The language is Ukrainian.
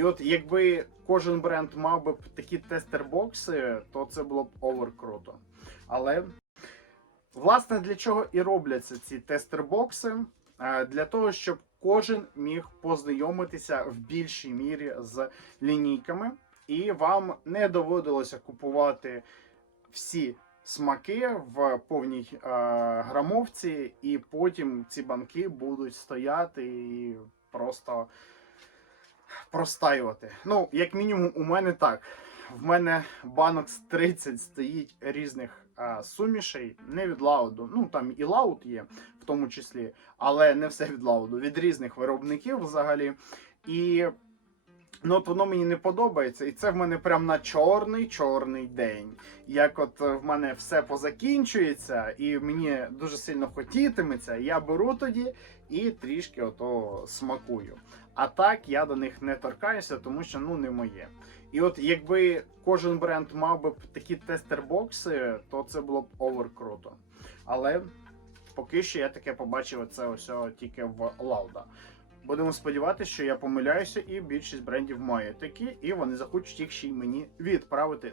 І от якби кожен бренд мав би такі тестер-бокси, то це було б овер круто. Але власне для чого і робляться ці тестер-бокси? Е, Для того, щоб кожен міг познайомитися в більшій мірі з лінійками, і вам не доводилося купувати всі смаки в повній е, грамовці, і потім ці банки будуть стояти і просто простаювати. Ну, як мінімум, у мене так. В мене банок з 30 стоїть різних а, сумішей, не від лауду. Ну там і лауд є, в тому числі, але не все від лауду, від різних виробників взагалі. І ну, от воно мені не подобається. І це в мене прям на чорний чорний день. Як от е, в мене все позакінчується, і мені дуже сильно хотітиметься, я беру тоді і трішки ото смакую. А так я до них не торкаюся, тому що ну не моє. І от якби кожен бренд мав би такі тестер-бокси, то це було б овер круто. Але поки що я таке побачив це ось тільки в Лауда. Будемо сподіватися, що я помиляюся, і більшість брендів має такі, і вони захочуть їх ще й мені відправити